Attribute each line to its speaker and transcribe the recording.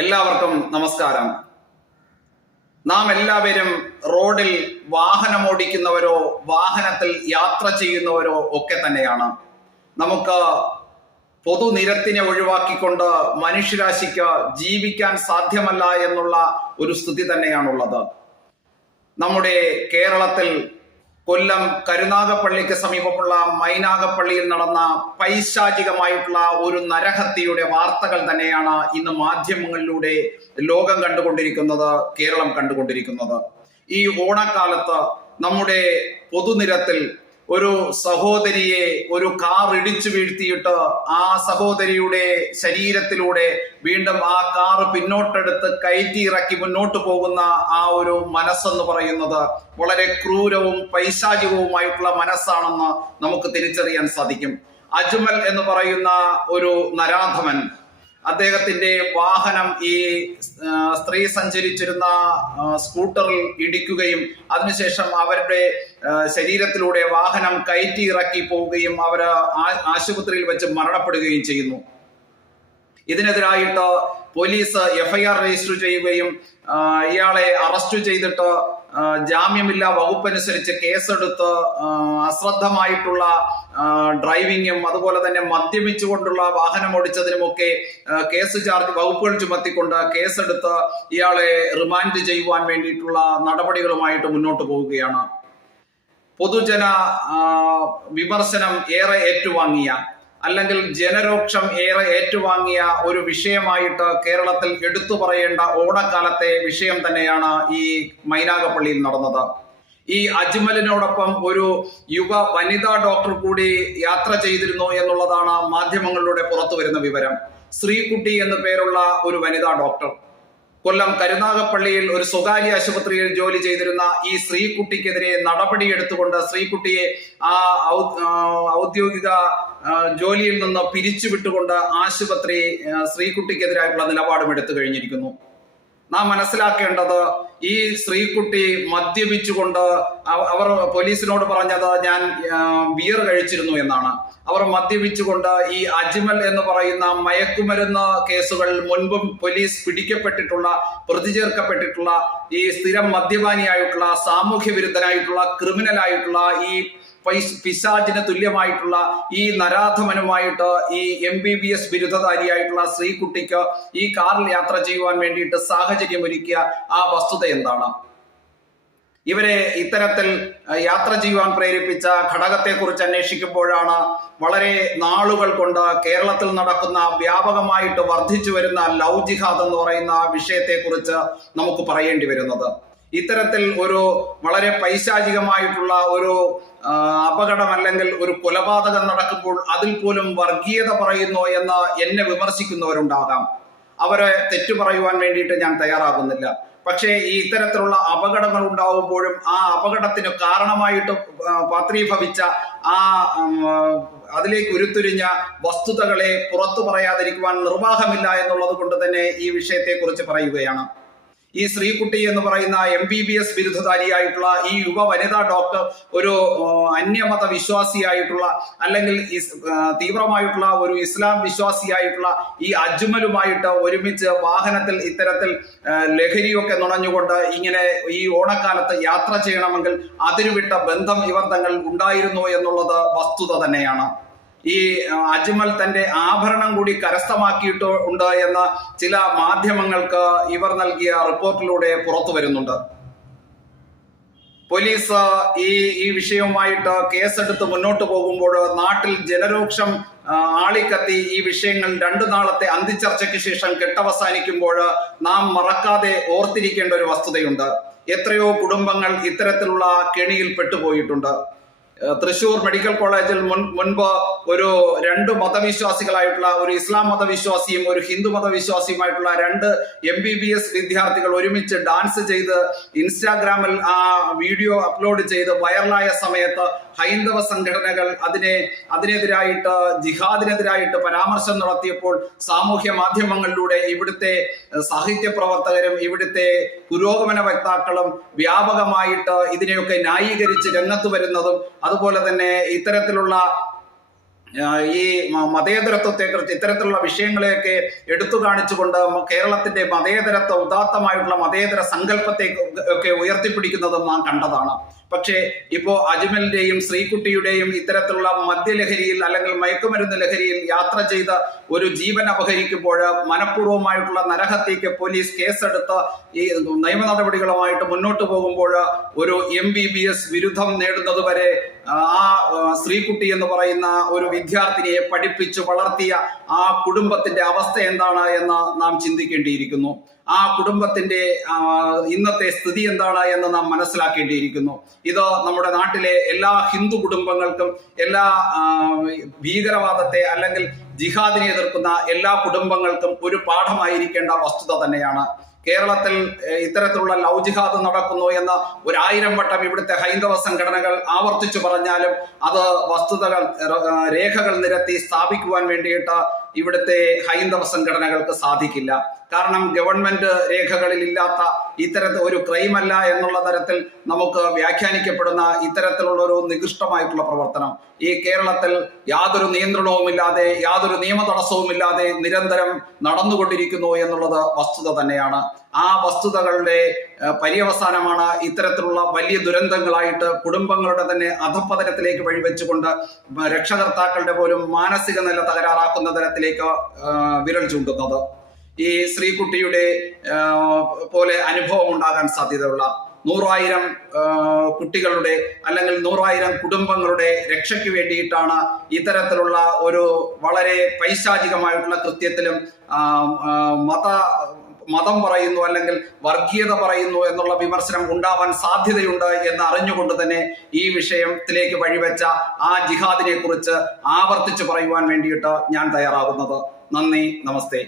Speaker 1: എല്ലാവർക്കും നമസ്കാരം. നാം എല്ലാവരും റോഡിൽ വാഹനം ഓടിക്കുന്നവരോ വാഹനത്തിൽ യാത്ര ചെയ്യുന്നവരോ ഒക്കെ തന്നെയാണ്. നമുക്ക് പൊതുനിരത്തിനെ ഒഴിവാക്കിക്കൊണ്ട് മനുഷ്യരാശിക്ക് ജീവിക്കാൻ സാധ്യമല്ല എന്നുള്ള ഒരു സ്ഥിതി തന്നെയാണുള്ളത്. നമ്മുടെ കേരളത്തിൽ കൊല്ലം കരുനാഗപ്പള്ളിക്ക് സമീപമുള്ള മൈനാഗപ്പള്ളിയിൽ നടന്ന പൈശാചികമായിട്ടുള്ള ഒരു നരഹത്യയുടെ വാർത്തകൾ തന്നെയാണ് ഇന്ന് മാധ്യമങ്ങളിലൂടെ ലോകം കണ്ടുകൊണ്ടിരിക്കുന്നത് കേരളം കണ്ടുകൊണ്ടിരിക്കുന്നത്. ഈ ഓണക്കാലത്ത് നമ്മുടെ പൊതുനിരത്തിൽ ഒരു സഹോദരിയെ ഒരു കാർ ഇടിച്ചു വീഴ്ത്തിയിട്ട് ആ സഹോദരിയുടെ ശരീരത്തിലൂടെ വീണ്ടും ആ കാർ പിന്നോട്ടെടുത്ത് കയറ്റി ഇറക്കി മുന്നോട്ട് പോകുന്ന ആ ഒരു മനസ്സെന്ന് പറയുന്നത് വളരെ ക്രൂരവും പൈശാചികവുമായിട്ടുള്ള മനസ്സാണെന്ന് നമുക്ക് തിരിച്ചറിയാൻ സാധിക്കും. അജ്മൽ എന്ന് പറയുന്ന ഒരു നരാധമൻ അദ്ദേഹത്തിന്റെ വാഹനം ഈ സ്ത്രീ സഞ്ചരിച്ചിരുന്ന സ്കൂട്ടറിൽ ഇടിക്കുകയും അതിനുശേഷം അവരുടെ ശരീരത്തിലൂടെ വാഹനം കയറ്റി ഇറക്കി പോവുകയും അവർ ആശുപത്രിയിൽ വെച്ച് മരണപ്പെടുകയും ചെയ്യുന്നു. ഇതിനെതിരായിട്ട് പോലീസ് എഫ്ഐആർ രജിസ്റ്റർ ചെയ്യുകയും ഇയാളെ അറസ്റ്റ് ചെയ്തിട്ട് ജാമ്യമില്ല വകുപ്പനുസരിച്ച് കേസെടുത്ത് അശ്രദ്ധമായിട്ടുള്ള ഡ്രൈവിങ്ങും അതുപോലെ തന്നെ മദ്യപിച്ചുകൊണ്ടുള്ള വാഹനം ഓടിച്ചതിനുമൊക്കെ കേസ് ചാർജ് വകുപ്പുകൾ ചുമത്തിക്കൊണ്ട് കേസെടുത്ത് ഇയാളെ റിമാൻഡ് ചെയ്യുവാൻ വേണ്ടിയിട്ടുള്ള നടപടികളുമായിട്ട് മുന്നോട്ട് പോവുകയാണ്. പൊതുജന വിമർശനം ഏറെ ഏറ്റുവാങ്ങിയ അല്ലെങ്കിൽ ജനരോക്ഷം ഏറെ ഏറ്റുവാങ്ങിയ ഒരു വിഷയമായിട്ട് കേരളത്തിൽ എടുത്തു പറയേണ്ട ഓണക്കാലത്തെ വിഷയം തന്നെയാണ് ഈ മൈനാഗപ്പള്ളിയിൽ നടന്നത്. ഈ അജ്മലിനോടൊപ്പം ഒരു യുവ വനിതാ ഡോക്ടർ കൂടി യാത്ര ചെയ്തിരുന്നു എന്നുള്ളതാണ് മാധ്യമങ്ങളിലൂടെ പുറത്തു വരുന്ന വിവരം. ശ്രീകുട്ടി എന്നു പേരുള്ള ഒരു വനിതാ ഡോക്ടർ. കൊല്ലം കരുനാഗപ്പള്ളിയിൽ ഒരു സ്വകാര്യ ആശുപത്രിയിൽ ജോലി ചെയ്തിരുന്ന ഈ ശ്രീകുട്ടിക്കെതിരെ നടപടി എടുത്തുകൊണ്ട് ശ്രീകുട്ടിയെ ആ ഔദ്യോഗിക ജോലിയിൽ നിന്ന് പിരിച്ചുവിട്ടുകൊണ്ട് ആശുപത്രി ശ്രീകുട്ടിക്കെതിരായിട്ടുള്ള നിലപാടും എടുത്തു കഴിഞ്ഞിരിക്കുന്നു. നാം മനസ്സിലാക്കേണ്ടത് ഈ സ്ത്രീക്കുട്ടി മദ്യപിച്ചുകൊണ്ട് അവർ പോലീസിനോട് പറഞ്ഞത് ഞാൻ ബിയർ കഴിച്ചിരുന്നു എന്നാണ്. അവർ മദ്യപിച്ചുകൊണ്ട് ഈ അജ്മൽ എന്ന് പറയുന്ന മയക്കുമരുന്ന് കേസുകൾ മുൻപും പോലീസ് പിടിക്കപ്പെട്ടിട്ടുള്ള പ്രതി ചേർക്കപ്പെട്ടിട്ടുള്ള ഈ സ്ഥിരം മദ്യപാനിയായിട്ടുള്ള സാമൂഹ്യ വിരുദ്ധനായിട്ടുള്ള ക്രിമിനലായിട്ടുള്ള ഈ പിശാചിന് തുല്യമായിട്ടുള്ള ഈ നരാധമനുമായിട്ട് ഈ എം ബി ബി എസ് ബിരുദധാരിയായിട്ടുള്ള ശ്രീകുട്ടിക്ക് ഈ കാറിൽ യാത്ര ചെയ്യുവാൻ വേണ്ടിയിട്ട് സാഹചര്യം ഒരുക്കിയ ആ വസ്തുത എന്താണ്? ഇവരെ ഇത്തരത്തിൽ യാത്ര ചെയ്യുവാൻ പ്രേരിപ്പിച്ച ഘടകത്തെക്കുറിച്ച് അന്വേഷിക്കുമ്പോഴാണ് വളരെ നാളുകൾ കൊണ്ട് കേരളത്തിൽ നടക്കുന്ന വ്യാപകമായിട്ട് വർദ്ധിച്ചു വരുന്ന ലവ് ജിഹാദ് എന്ന് പറയുന്ന വിഷയത്തെ കുറിച്ച് നമുക്ക് പറയേണ്ടി വരുന്നത്. ഇത്തരത്തിൽ ഒരു വളരെ പൈശാചികമായിട്ടുള്ള ഒരു അപകടം അല്ലെങ്കിൽ ഒരു കൊലപാതകം നടക്കുമ്പോൾ അതിൽ പോലും വർഗീയത പറയുന്നു എന്ന് എന്നെ വിമർശിക്കുന്നവരുണ്ടാകാം. അവരെ തെറ്റു പറയുവാൻ വേണ്ടിയിട്ട് ഞാൻ തയ്യാറാകുന്നില്ല. പക്ഷേ ഈ ഇത്തരത്തിലുള്ള അപകടങ്ങൾ ഉണ്ടാകുമ്പോഴും ആ അപകടത്തിന് കാരണമായിട്ട് പാത്രീഭവിച്ച ആ അതിലേക്ക് ഉരുത്തിരിഞ്ഞ വസ്തുതകളെ പുറത്തു പറയാതിരിക്കുവാൻ നിർവാഹമില്ല എന്നുള്ളത് കൊണ്ട് തന്നെ ഈ വിഷയത്തെക്കുറിച്ച് പറയുകയാണ്. ഈ ശ്രീകുട്ടി എന്ന് പറയുന്ന എം ബി ബി എസ് ബിരുദധാരിയായിട്ടുള്ള ഈ യുവ വനിതാ ഡോക്ടർ ഒരു അന്യമത വിശ്വാസിയായിട്ടുള്ള അല്ലെങ്കിൽ തീവ്രമായിട്ടുള്ള ഒരു ഇസ്ലാം വിശ്വാസിയായിട്ടുള്ള ഈ അജ്മലുമായിട്ട് ഒരുമിച്ച് വാഹനത്തിൽ ഇത്തരത്തിൽ ലഹരിയൊക്കെ നുണഞ്ഞുകൊണ്ട് ഇങ്ങനെ ഈ ഓണക്കാലത്ത് യാത്ര ചെയ്യണമെങ്കിൽ അതിരുവിട്ട ബന്ധം ഇവർ തങ്ങൾ ഉണ്ടായിരുന്നു എന്നുള്ളത് വസ്തുത തന്നെയാണ്. ഈ അജ്മൽ തന്റെ ആഭരണം കൂടി കരസ്ഥമാക്കിയിട്ട് ഉണ്ട് എന്ന ചില മാധ്യമങ്ങൾക്ക് ഇവർ നൽകിയ റിപ്പോർട്ടിലൂടെ പുറത്തു വരുന്നുണ്ട്. പോലീസ് ഈ ഈ വിഷയവുമായിട്ട് കേസെടുത്ത് മുന്നോട്ട് പോകുമ്പോൾ നാട്ടിൽ ജനരോക്ഷം ആളിക്കത്തി ഈ വിഷയങ്ങൾ രണ്ടു നാളത്തെ അന്തിച്ചർച്ചയ്ക്ക് ശേഷം കെട്ടവസാനിക്കുമ്പോൾ നാം മറക്കാതെ ഓർത്തിരിക്കേണ്ട ഒരു വസ്തുതയുണ്ട്. എത്രയോ കുടുംബങ്ങൾ ഇത്തരത്തിലുള്ള കെണിയിൽ പെട്ടുപോയിട്ടുണ്ട്. തൃശൂർ മെഡിക്കൽ കോളേജിൽ മുൻ മുൻപ് ഒരു രണ്ട് മതവിശ്വാസികളായിട്ടുള്ള ഒരു ഇസ്ലാം മതവിശ്വാസിയും ഒരു ഹിന്ദു മതവിശ്വാസിയുമായിട്ടുള്ള രണ്ട് എം ബി ബി എസ് വിദ്യാർത്ഥികൾ ഒരുമിച്ച് ഡാൻസ് ചെയ്ത് ഇൻസ്റ്റാഗ്രാമിൽ ആ വീഡിയോ അപ്ലോഡ് ചെയ്ത് വൈറലായ സമയത്ത് ഹൈന്ദവ സംഘടനകൾ അതിനെ അതിനെതിരായിട്ട് ജിഹാദിനെതിരായിട്ട് പരാമർശം നടത്തിയപ്പോൾ സാമൂഹ്യ മാധ്യമങ്ങളിലൂടെ ഇവിടുത്തെ സാഹിത്യ പ്രവർത്തകരും ഇവിടുത്തെ പുരോഗമന വക്താക്കളും വ്യാപകമായിട്ട് ഇതിനെയൊക്കെ ന്യായീകരിച്ച് രംഗത്ത് വരുന്നതും അതുപോലെ തന്നെ ഇത്തരത്തിലുള്ള ഈ മതേതരത്വത്തെക്കുറിച്ച് ഇത്തരത്തിലുള്ള വിഷയങ്ങളെയൊക്കെ എടുത്തു കാണിച്ചുകൊണ്ട് കേരളത്തിന്റെ മതേതരത്വ ഉദാത്തമായിട്ടുള്ള മതേതര സങ്കല്പത്തെ ഒക്കെ ഉയർത്തിപ്പിടിക്കുന്നതും നാം കണ്ടതാണ്. പക്ഷേ ഇപ്പോ അജ്മലിന്റെയും ശ്രീകുട്ടിയുടെയും ഇത്തരത്തിലുള്ള മദ്യലഹരിയിൽ അല്ലെങ്കിൽ മയക്കുമരുന്ന് ലഹരിയിൽ യാത്ര ചെയ്ത ഒരു ജീവൻ അപഹരിക്കുമ്പോൾ മനഃപൂർവമായിട്ടുള്ള നരഹത്യക്ക് പോലീസ് കേസെടുത്ത് ഈ നിയമ നടപടികളുമായിട്ട് മുന്നോട്ട് പോകുമ്പോൾ ഒരു എം ബി ബി എസ് നേടുന്നത് വരെ ആ, ശ്രീകുട്ടി എന്ന് പറയുന്ന ഒരു വിദ്യാർത്ഥിനിയെ പഠിപ്പിച്ചു വളർത്തിയ ആ കുടുംബത്തിന്റെ അവസ്ഥ എന്താണ് എന്ന് നാം ചിന്തിക്കേണ്ടിയിരിക്കുന്നു. ആ കുടുംബത്തിന്റെ ഇന്നത്തെ സ്ഥിതി എന്താണ് എന്ന് നാം മനസ്സിലാക്കേണ്ടിയിരിക്കുന്നു. ഇത് നമ്മുടെ നാട്ടിലെ എല്ലാ ഹിന്ദു കുടുംബങ്ങൾക്കും എല്ലാ ഭീകരവാദത്തെ അല്ലെങ്കിൽ ജിഹാദിനെ എതിർക്കുന്ന എല്ലാ കുടുംബങ്ങൾക്കും ഒരു പാഠമായിരിക്കേണ്ട വസ്തുത തന്നെയാണ്. കേരളത്തിൽ ഇത്തരത്തിലുള്ള ലവ് ജിഹാദ് നടക്കുന്നു എന്ന് ഒരായിരം വട്ടം ഇവിടുത്തെ ഹൈന്ദവ സംഘടനകൾ ആവർത്തിച്ചു പറഞ്ഞാലും അത് വസ്തുതകൾ രേഖകൾ നിരത്തി സ്ഥാപിക്കുവാൻ വേണ്ടിയിട്ട് ഇവിടുത്തെ ഹൈന്ദവ സംഘടനകൾക്ക് സാധിക്കില്ല. കാരണം ഗവൺമെന്റ് രേഖകളിൽ ഇല്ലാത്ത ഇത്തരത്തിൽ ഒരു ക്രൈം അല്ല എന്നുള്ള തരത്തിൽ നമുക്ക് വ്യാഖ്യാനിക്കപ്പെടുന്ന ഇത്തരത്തിലുള്ള ഒരു നികൃഷ്ടമായിട്ടുള്ള പ്രവർത്തനം. ഈ കേരളത്തിൽ യാതൊരു നിയന്ത്രണവുമില്ലാതെ യാതൊരു നിയമ തടസ്സവുമില്ലാതെ നിരന്തരം നടന്നുകൊണ്ടിരിക്കുന്നു എന്നുള്ളത് വസ്തുത തന്നെയാണ്. ആ വസ്തുതകളുടെ പര്യവസാനമാണ് ഇത്തരത്തിലുള്ള വലിയ ദുരന്തങ്ങളായിട്ട് കുടുംബങ്ങളുടെ തന്നെ അധപ്പതനത്തിലേക്ക് വഴിവെച്ചുകൊണ്ട് രക്ഷകർത്താക്കളുടെ പോലും മാനസിക നില തകരാറാക്കുന്ന തരത്തിലേക്ക് ഏഹ്, വിരൽ ചൂണ്ടുന്നത്. ഈ ശ്രീകുട്ടിയുടെ പോലെ അനുഭവം ഉണ്ടാകാൻ സാധ്യതയുള്ള നൂറായിരം കുട്ടികളുടെ അല്ലെങ്കിൽ നൂറായിരം കുടുംബങ്ങളുടെ രക്ഷയ്ക്ക് വേണ്ടിയിട്ടാണ് ഇത്തരത്തിലുള്ള ഒരു വളരെ പൈശാചികമായിട്ടുള്ള കൃത്യത്തിലും മത മതം പറയുന്നു അല്ലെങ്കിൽ വർഗീയത പറയുന്നു എന്നുള്ള വിമർശനം ഉണ്ടാവാൻ സാധ്യതയുണ്ട് എന്ന് അറിഞ്ഞുകൊണ്ട് തന്നെ ഈ വിഷയത്തിലേക്ക് വഴിവെച്ച ആ ജിഹാദിനെ കുറിച്ച് ആവർത്തിച്ച് പറയുവാൻ വേണ്ടിയിട്ട് ഞാൻ തയ്യാറാകുന്നത് നന്ദി നമസ്തേ.